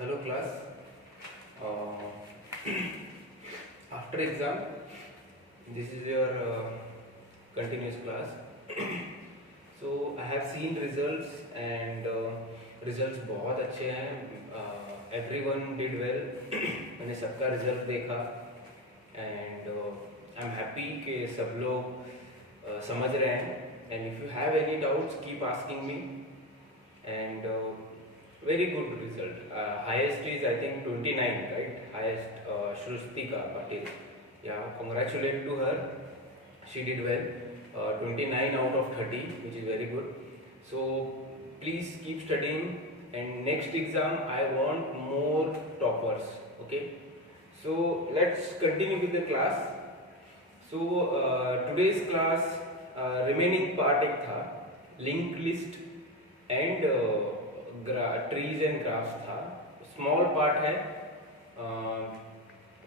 Hello class. Uh, After exam, this is your continuous class. So I have seen results and results बहुत अच्छे हैं. Everyone did well. मैंने सबका result देखा and I am happy कि सब लोग समझ रहे हैं. And if you have any doubts, keep asking me. And very good result. Highest is I think 29, right? Highest Shrustika Patil. Yeah, congratulate to her. She did well. 29 out of 30, which is very good. So please keep studying. And next exam I want more toppers. Okay. So let's continue with the class. So today's class remaining part एक था linked list and trees and graphs था. Small part है.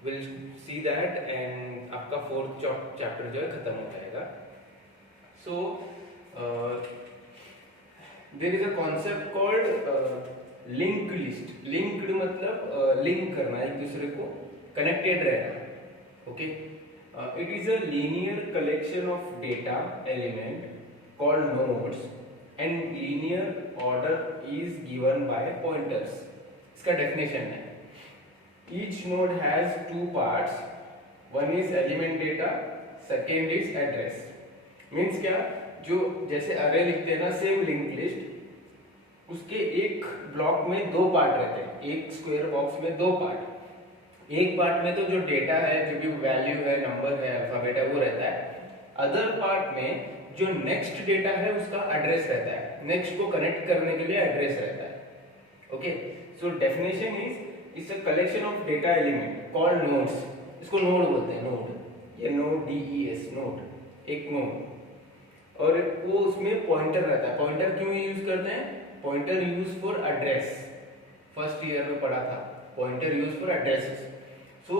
We'll see that and आपका fourth chapter जो है खत्म हो जाएगा. So there is a concept called linked list. Linked मतलब link करना, एक दूसरे को connected रहना. Okay. It is a linear collection of data element called nodes and linear order is given by pointers. इसका definition है. Each node has two parts. One is element data, second is address. Means क्या? जो जैसे array लिखते हैं ना, same linked list, उसके एक ब्लॉक में दो पार्ट रहते हैं. एक स्क्वायर बॉक्स में दो पार्ट. एक पार्ट में तो जो डेटा है, जो भी वैल्यू है, नंबर है, अल्फाबेट है, वो रहता है. अदर पार्ट में जो नेक्स्ट डेटा है उसका एड्रेस रहता है. नेक्स्ट को कनेक्ट करने के लिए एड्रेस रहता है. Okay. So definition is it's a collection of data element called nodes. इसको नोड बोलते हैं. नोड, ये नोड DES, नोड, एक नोड. और वो उसमें पॉइंटर रहता है. पॉइंटर क्यों यूज करते हैं? Pointer use for address. First year में पढ़ा था, पॉइंटर यूज फॉर एड्रेसेस. सो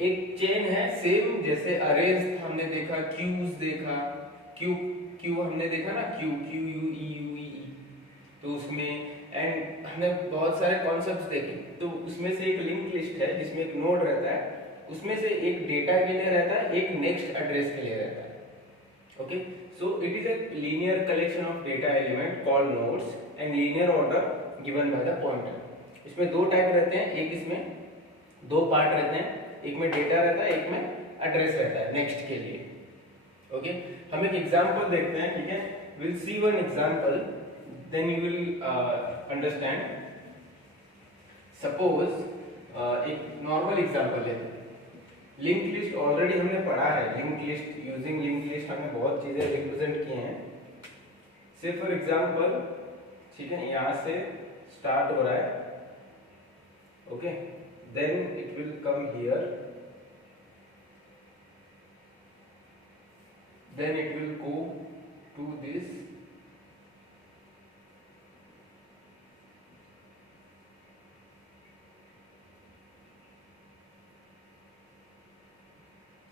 एक चेन है सेम जैसे अरेज हमने देखा, क्यूज देखा, क्यू हमने देखा ना, क्यू QUEUE. तो उसमें एंड हमने बहुत सारे कॉन्सेप्ट्स देखे. तो उसमें से एक लिंक लिस्ट है जिसमें एक नोड रहता है. उसमें से एक डेटा के लिए रहता है, एक नेक्स्ट एड्रेस के लिए रहता है. Okay. So it is a linear collection of data element called nodes and linear order given by the pointer. इसमें दो टाइप रहते हैं. एक इसमें दो पार्ट रहते हैं. एक में डेटा रहता है, एक में एड्रेस रहता है नेक्स्ट के लिए. ओके. हम एक एग्जांपल देखते हैं. ठीक है. Will see one example, then you will understand. Suppose एक नॉर्मल एग्जांपल है. लिंक लिस्ट ऑलरेडी हमने पढ़ा है. Link list, using link list हमने बहुत चीजें रिप्रेजेंट किए हैं. से फॉर एग्जांपल, ठीक है, यहां से स्टार्ट हो रहा है. Okay. then it will come here, then it will go to this,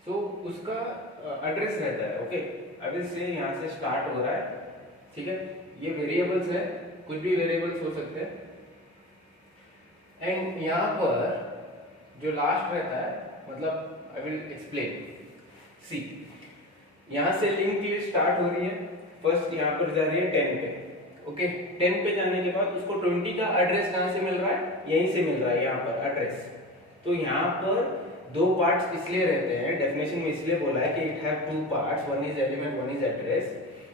so उसका एड्रेस रहता है. ओके. अब इससे यहाँ से स्टार्ट हो रहा है. ठीक है. ये वेरिएबल्स है, कुछ भी वेरिएबल्स हो सकते हैं. एंड यहाँ पर जो लास्ट रहता है, मतलब आई विल एक्सप्लेन. सी, यहाँ से लिंक लिस्ट स्टार्ट हो रही है. फर्स्ट यहाँ पर जा रही है 10 पे. ओके. 10 पे जाने के बाद उसको 20 का एड्रेस कहाँ से मिल रहा है? यहीं से मिल रहा है, यहाँ पर एड्रेस. तो यहाँ पर दो पार्ट्स इसलिए रहते हैं, डेफिनेशन में इसलिए बोला है कि it have two parts, one is element, one is address.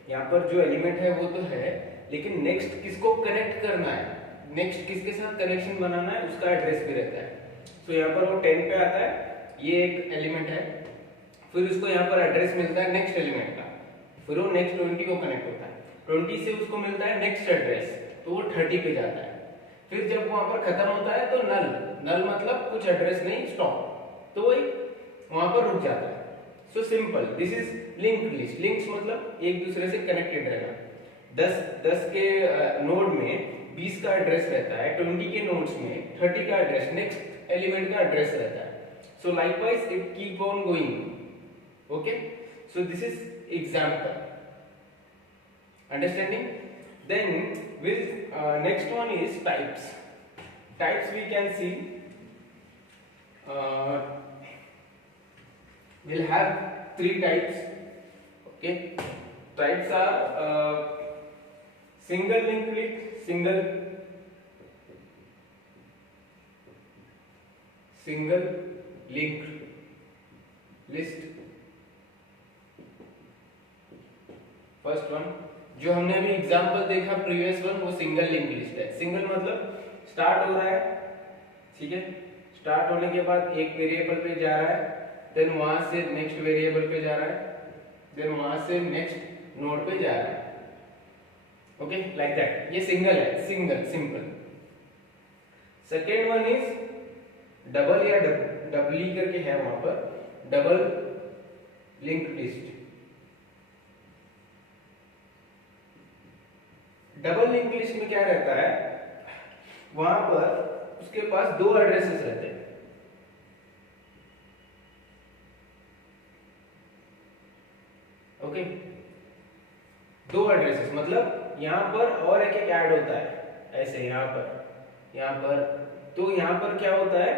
यहाँ पर जो एलिमेंट है वो तो है, लेकिन नेक्स्ट किसको कनेक्ट करना है, नेक्स्ट किसके साथ कनेक्शन बनाना है, उसका एड्रेस भी रहता है. तो यहाँ पर वो 10 पे आता है, ये एक एलिमेंट है. फिर उसको यहाँ पर एड्रेस मिलता है नेक्स्ट एलिमेंट का. फिर वो नेक्स्ट 20 को कनेक्ट होता है. 20 से उसको मिलता है नेक्स्ट एड्रेस, तो वो 30 पे जाता है. फिर जब वहां पर खत्म होता है तो नल मतलब कुछ एड्रेस नहीं, स्टॉप. तो वो वहां पर रुक जाता है. So simple, this is linked list. Links मतलब एक दूसरे से कनेक्टेड रहना. 10 के नोड में 20 का एड्रेस रहता है. 20 के नोड्स में 30 का एड्रेस, नेक्स्ट एलिमेंट का एड्रेस रहता है. So likewise it keep on going. Okay. So this is example. Understanding? Then will next one is types. types we can see, we'll have 3 types. Okay, types are single linked list, single linked list. First one जो हमने अभी example देखा previous one, वो single link list है। Single मतलब start हो रहा है, ठीक है, स्टार्ट होने के बाद एक वेरिएबल पे जा रहा है, देन वहां से नेक्स्ट वेरिएबल पे जा रहा है, देन वहां से नेक्स्ट नोड पे जा रहा है। ओके, लाइक दैट, ये सिंगल है, single simple. Second one is double या डबली करके है वहां पर, double link list. Double link list में क्या रहता है, वहां पर उसके पास 2 एड्रेसेस रहते हैं। ओके, 2 एड्रेसेस मतलब यहां पर और एक एक ऐड होता है, ऐसे यहां पर तो यहां पर क्या होता है,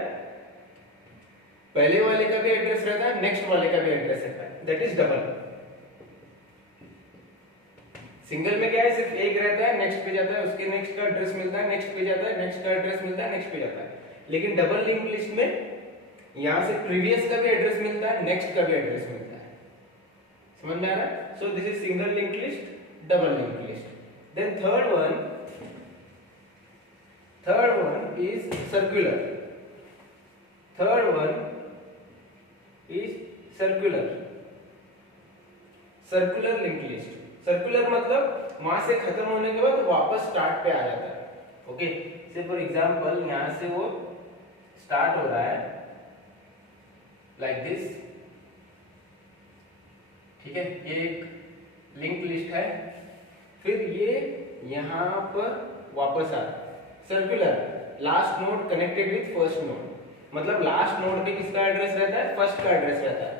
पहले वाले का भी एड्रेस रहता है, नेक्स्ट वाले का भी एड्रेस रहता है, दैट इज डबल। सिंगल में क्या है, सिर्फ एक रहता है, नेक्स्ट पे जाता है, उसके नेक्स्ट का एड्रेस मिलता है, नेक्स्ट पे जाता है, नेक्स्ट का एड्रेस मिलता है, नेक्स्ट पे जाता है। लेकिन डबल लिंक लिस्ट में यहां से प्रीवियस का भी एड्रेस मिलता है, नेक्स्ट का भी एड्रेस मिलता है। समझ में आ रहा है? So this is single link list, double link list. Then third one is circular. Third one is circular link list. Circular मतलब वहां से खत्म होने के बाद वापस स्टार्ट पे आ जाता है। ओके, से फॉर एग्जांपल यहां से वो स्टार्ट हो रहा है लाइक दिस, ठीक है, ये एक लिंक लिस्ट है, फिर ये यहां पर वापस आ रहा है। Circular, last node connected with first node, मतलब लास्ट नोड पे किसका एड्रेस रहता है, फर्स्ट का एड्रेस रहता है।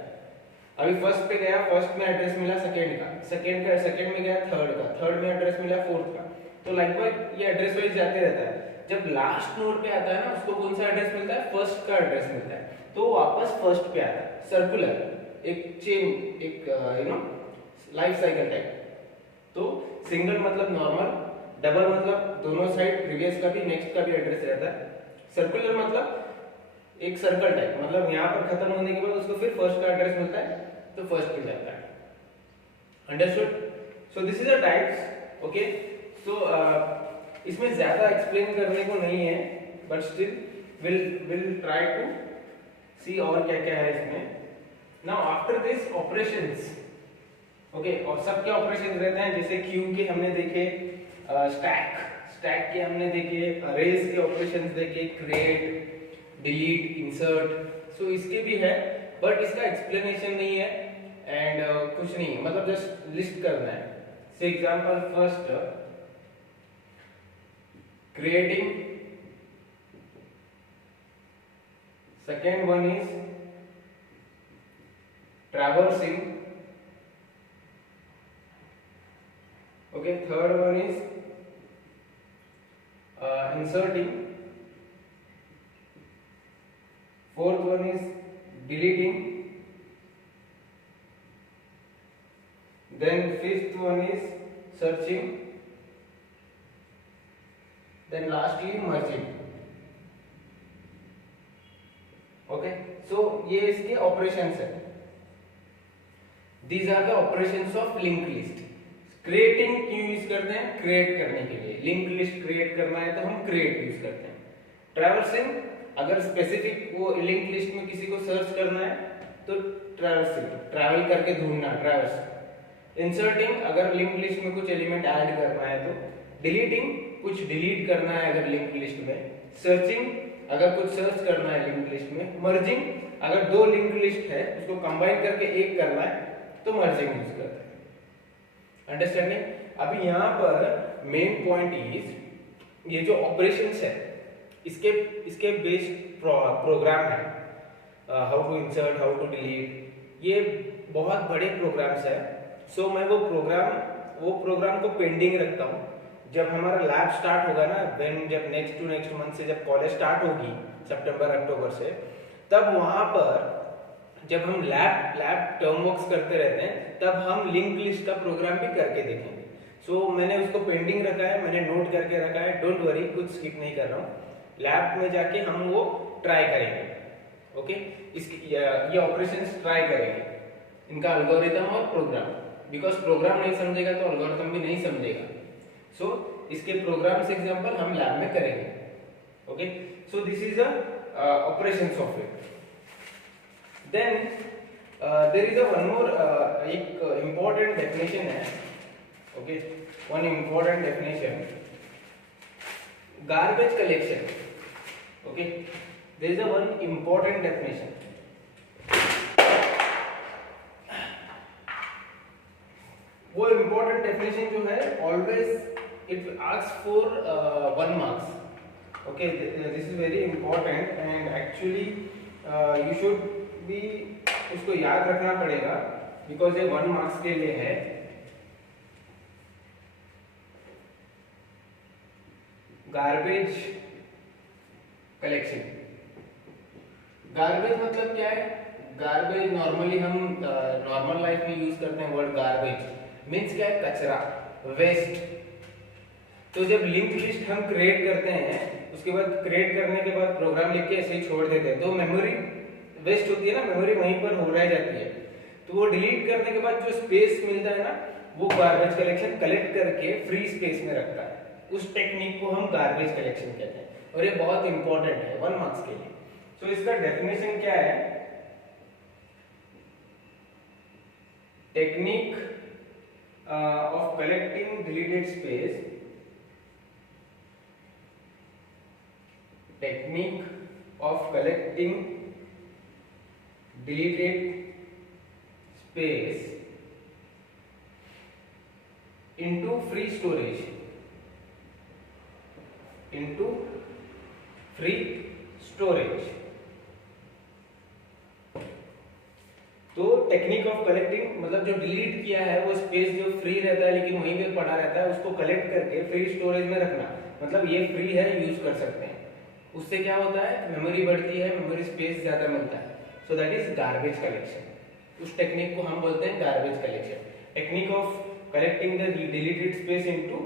अभी फर्स्ट पे गया, फर्स्ट में एड्रेस मिला सेकंड का, सेकंड में गया थर्ड का, थर्ड में एड्रेस मिला फोर्थ का, तो लाइकवाइज ये एड्रेस वाइज जाते रहता है। जब लास्ट नोड पे आता है ना, उसको कौन सा एड्रेस मिलता है, फर्स्ट का एड्रेस मिलता है, तो वापस फर्स्ट पे आता है। सर्कुलर, एक चेन, एक लाइफ साइकिल टाइप। तो सिंगल मतलब नॉर्मल, डबल मतलब दोनों साइड प्रीवियस का भी नेक्स्ट का भी एड्रेस रहता है। सर्कुलर मतलब एक सर्कल टाइप, मतलब यहाँ पर खत्म होने के बाद उसको फिर फर्स्ट का एड्रेस मिलता है, तो फर्स्ट पे जाता है। Understood? So this is the types. Okay, so इसमें ज्यादा एक्सप्लेन करने को नहीं है, but still will try to see और क्या क्या है इसमें। Now after this operations, okay, और सब क्या ऑपरेशन रहते हैं, जैसे क्यू के हमने देखे, स्टैक के हमने देखे, अरेज के ऑपरेशंस देखे, क्रिएट, डिलीट, इंसर्ट। सो इसके भी है, बट इसका एक्सप्लेनेशन नहीं है एंड कुछ नहीं है, मतलब जस्ट लिस्ट करना है। से example first, creating, second one is traversing, okay, third one is inserting, fourth one is deleting, then fifth one is searching, then lastly merging। okay, so ये इसके ऑपरेशंस है। these are the operations of linked list। Creating क्यों use करते हैं, create करने के लिए। Link list create करना है तो हम क्रिएट यूज करते हैं। ट्रैवर्सिंग, अगर स्पेसिफिक वो लिंक लिस्ट में किसी को सर्च करना है तो ट्रैवर्सिंग, ट्रैवल करके ढूंढना, ट्रैवर्स। इंसर्टिंग, अगर लिंक लिस्ट में कुछ एलिमेंट ऐड करना है तो। डिलीटिंग, कुछ डिलीट करना है अगर लिंक लिस्ट में। सर्चिंग, अगर कुछ सर्च करना है लिंक लिस्ट में। मर्जिंग, अगर 2 लिंक लिस्ट है उसको कंबाइन करके एक करना है तो मर्जिंग यूज करते हैं। अंडरस्टैंडिंग? अभी यहाँ पर मेन पॉइंट इज, ये जो ऑपरेशंस है इसके बेस्ड प्रोग्राम है, how to insert, how to delete, ये बहुत बड़े प्रोग्राम्स है। सो मैं वो प्रोग्राम को पेंडिंग रखता हूँ। जब हमारा लैब स्टार्ट होगा ना, जब नेक्स्ट मंथ से जब कॉलेज स्टार्ट होगी सितंबर अक्टूबर से, तब वहां पर जब हम लैब टर्म वर्क्स करते रहते हैं तब हम लिंक लिस्ट का प्रोग्राम भी करके देखेंगे। सो मैंने उसको पेंडिंग रखा है, मैंने नोट करके रखा है, डोंट वरी, कुछ स्किप नहीं कर रहा हूँ। लैब में जाके हम वो ट्राई करेंगे। ओके, ये ऑपरेशंस ट्राई करेंगे, इनका एल्गोरिथम और प्रोग्राम, बिकॉज प्रोग्राम नहीं समझेगा तो एल्गोरिथम भी नहीं समझेगा। सो इसके प्रोग्राम्स एग्जांपल हम लैब में करेंगे। Okay, so this is a operation software. Then there is one more एक इम्पोर्टेंट डेफिनेशन है। Okay, one important definition, garbage collection. Okay, there is a one important definition. वो इम्पोर्टेंट डेफिनेशन जो है always it asks for 1 marks. Okay, this is very important and actually you should भी उसको याद रखना पड़ेगा, because ये 1 मार्क्स के लिए है। Garbage collection. गार्बेज मतलब क्या है? गार्बेज नॉर्मली हम नॉर्मल लाइफ में यूज करते हैं वर्ड गार्बेज, मीन्स क्या है? कचरा, वेस्ट। तो जब लिंक लिस्ट हम क्रिएट करते हैं, उसके बाद क्रिएट करने के बाद प्रोग्राम लिख के ऐसे ही छोड़ देते हैं, तो मेमोरी वेस्ट होती है ना, मेमोरी वहीं पर हो रह जाती है। तो वो डिलीट करने के बाद जो स्पेस मिलता है ना, वो गार्बेज कलेक्शन कलेक्ट करके फ्री स्पेस में रखता है। उस टेक्निक को हम गार्बेज कलेक्शन कहते हैं, और ये बहुत इंपॉर्टेंट है 1 मार्क्स के लिए। तो इसका डेफिनेशन क्या है? Technique of collecting deleted space, technique of collecting deleted space into free storage, into free storage। तो टेक्निक ऑफ कलेक्टिंग मतलब जो डिलीट किया है वो स्पेस जो फ्री रहता है लेकिन वहीं पे पड़ा रहता है, उसको कलेक्ट करके फ्री स्टोरेज में रखना। मतलब ये फ्री है, यूज कर सकते हैं। उससे क्या होता है? मेमोरी बढ़ती है, मेमोरी स्पेस ज्यादा मिलता है। So that is garbage collection. उस टेक्निक को हम बोलते हैं garbage collection, technique of collecting the deleted space into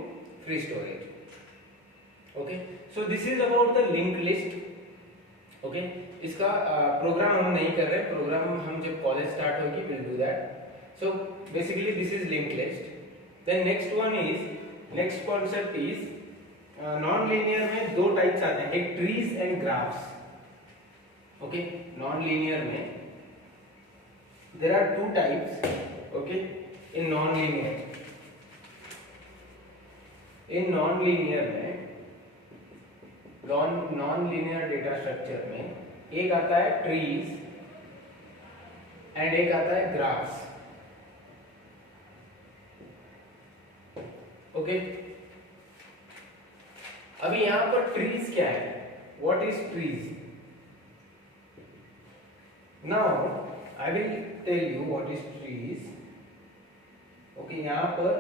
free storage. Okay, so this is about the link list. Okay, इसका प्रोग्राम हम नहीं कर रहे, प्रोग्राम हम जब कॉलेज स्टार्ट होगी will do that. So basically this is link list. Then next concept is non linear में 2 types आते हैं, एक trees and graphs. Okay, non linear में there are 2 types. Okay, in non linear में non linear data structure में एक आता है ट्रीज एंड एक आता है ग्राफ्स। ओके, अभी यहां पर ट्रीज क्या है? What is trees? Now I will tell you what is trees. Okay, यहां पर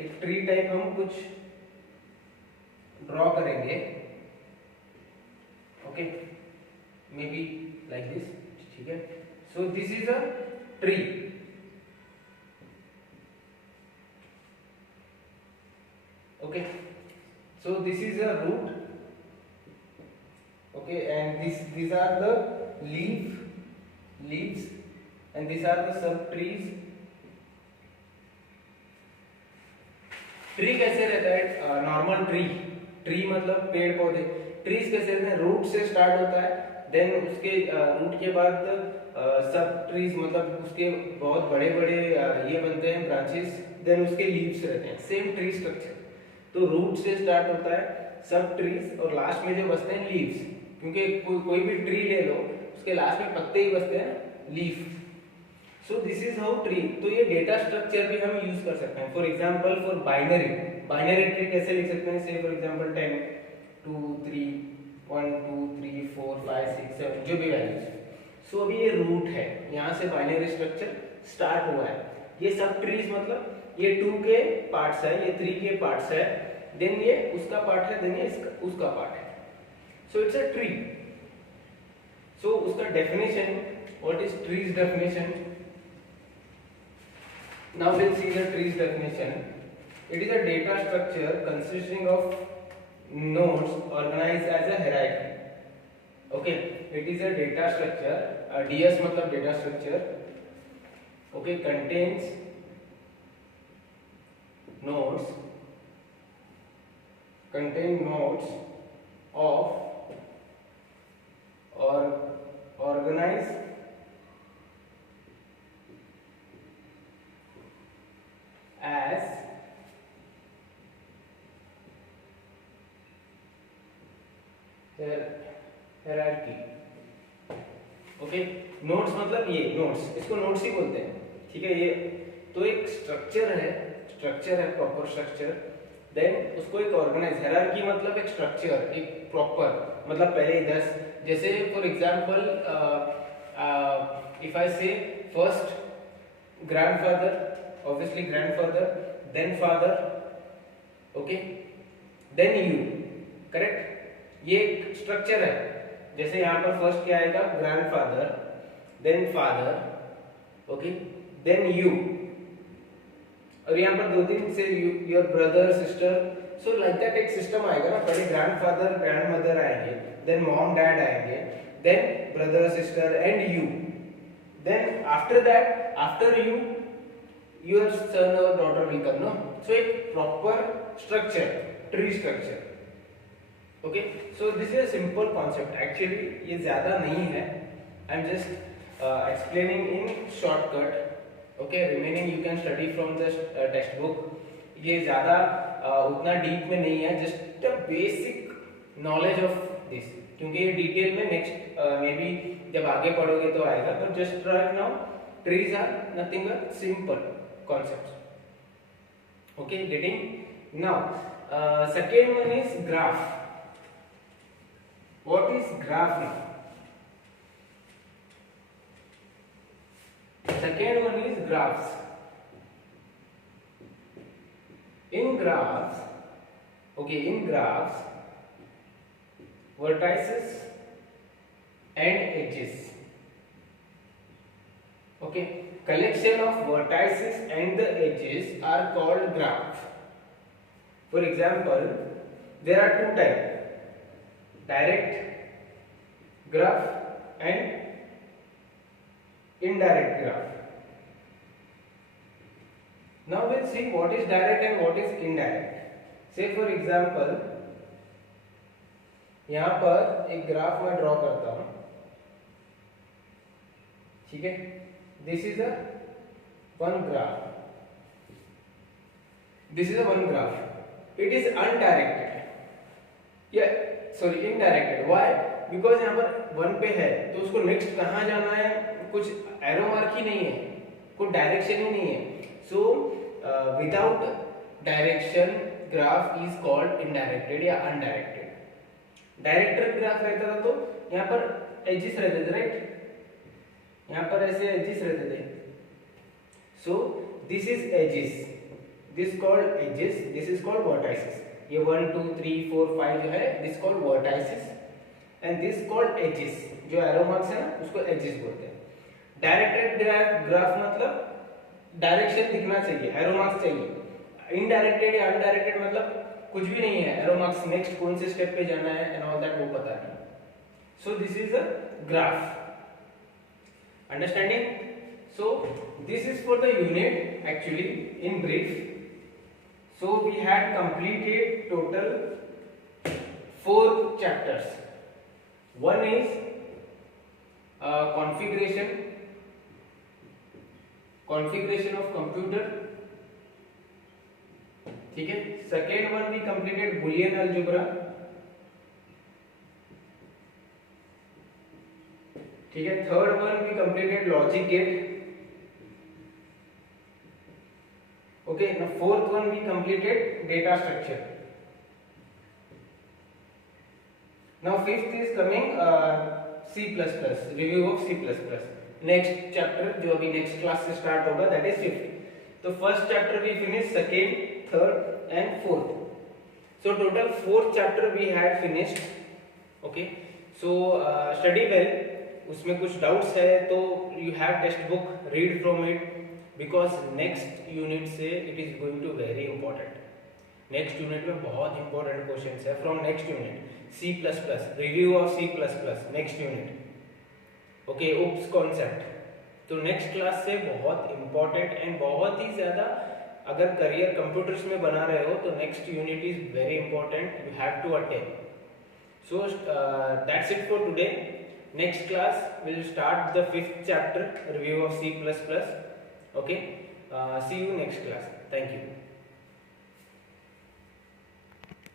एक ट्री टाइप हम कुछ ड्रॉ करेंगे। Okay, may be like this, ठीक है। So this is a tree. Okay, so this is a root, okay, and these are the leaves and these are the sub trees। Tree कैसे रहता है? Normal tree मतलब पेड़ पौधे। Trees कैसे रहते हैं? रूट से स्टार्ट होता है, देन उसके रूट के बाद सब ट्रीज मतलब उसके बहुत बड़े बड़े ये बनते हैं ब्रांचेस, देन उसके लीव्स रहते हैं। Same tree structure. तो रूट से स्टार्ट होता है, सब ट्रीज, और लास्ट में जो बचते हैं लीव्स, क्योंकि कोई भी ट्री ले लो उसके लास्ट में पत्ते ही बचते हैं, leaf. So this is how tree. तो ये डेटा स्ट्रक्चर भी हम यूज कर सकते हैं। For example for binary tree कैसे लिख सकते हैं? से फॉर एग्जांपल 10 2 3 1 2 3 4 5 6 7 जो भी वैल्यूज। सो अभी ये रूट है, यहाँ से बाइनरी स्ट्रक्चर स्टार्ट हुआ है। ये सब ट्रीज मतलब ये 2 के पार्ट्स है, ये 3 के पार्ट्स है, देन ये उसका पार्ट है, देन ये उसका पार्ट है. So it's a tree. So उसका definition, what is trees definition? Now will see the trees definition. It is a data structure consisting of nodes organized as a hierarchy. Okay, it is a data structure. DS मतलब data structure. Okay, contains nodes, of or organized as hierarchy. Okay, nodes मतलब ये nodes, इसको nodes ही बोलते हैं. ठीक है, ये तो एक स्ट्रक्चर है प्रॉपर स्ट्रक्चर. देन उसको एक ऑर्गेनाइज, हायरार्की मतलब एक स्ट्रक्चर, एक प्रॉपर, मतलब पहले 10, जैसे for example if I say first grandfather, obviously grandfather, then father, okay, then you. Correct, ये एक स्ट्रक्चर है. जैसे यहाँ पर फर्स्ट क्या आएगा? Grandfather, then father, okay, then you. और यहाँ पर 2-3 से your brother, sister. So like that एक सिस्टम आएगा ना. पहले ग्रैंडफादर, ग्रैंडमदर आएंगे, देन मॉम डैड आएंगे, then brother, sister and you. Then after that, after you, your son और daughter will come. No, so एक proper structure, tree structure. Okay, so this is a simple concept. Actually ये ज्यादा नहीं है. I am just explaining in shortcut. Okay, remaining you can study from the text book. ये ज्यादा उतना deep में नहीं है, just a basic knowledge of this, क्योंकि ये डिटेल में नेक्स्ट मे बी जब आगे पढ़ोगे तो आएगा. But just right now trees are nothing but simple concepts. Okay, getting now. Second one is graph. What is graph now? Second one is graphs. In graphs, okay, in graphs, vertices and edges. Okay, collection of vertices and the edges are called graph. For example, there are two types: direct graph and indirect graph. Now we'll see what is direct and what is indirect. Say for example, यहाँ पर एक graph मैं draw करता हूं. ठीक है, this is a one graph. This is a one graph. It is undirected, या sorry इनडायरेक्टेड. Why? Because यहाँ पर 1 पे है तो उसको नेक्स्ट कहाँ जाना है, कुछ एरो मार्क ही नहीं है, कोई डायरेक्शन ही नहीं है. So without direction graph is called indirected या अनडायरेक्टेड. डायरेक्टेड ग्राफ रहता था तो यहाँ पर एजेस रहते थे, राइट? यहाँ पर ऐसे एजेस रहते थे. So this is edges, this called edges, this is called vertices. ये 1 2 3 4 5 जो है this called vertices and this called edges. जो एरो मार्क्स है ना उसको एजेस बोलते हैं. डायरेक्टेड ग्राफ मतलब डायरेक्शन दिखना चाहिए, एरो मार्क्स चाहिए. इनडायरेक्टेड या अनडायरेक्टेड मतलब कुछ भी नहीं है, एरो मार्क्स नेक्स्ट कौन से स्टेप पे जाना है एंड ऑल दैट वो पता नहीं. सो this is a graph. Understanding? So this is for the unit actually in brief. So we had completed total 4 chapters. One is configuration of computer. ठीक है. Second one we completed Boolean algebra. ठीक है. Third one we completed logic gate. Okay, now fourth one we completed data structure. Now fifth is coming C++, review of C++. Next chapter जो अभी next class से start होगा that is fifth. तो first chapter we finish, second, third and fourth. So total 4 chapter we had finished. Okay, so study well. उसमें कुछ doubts है तो you have text book, read from it, because next unit से it is going to very important. Next unit में बहुत important questions है from next unit. C++, review of C++, next unit. Okay, OOPS concept. तो next class से बहुत important and बहुत ही ज़्यादा, अगर करियर कंप्यूटर्स में बना रहे हो तो next unit is very important, you have to attend. So that's it for today. Next class will start the 5th chapter, review of C++. Okay, see you next class. Thank you.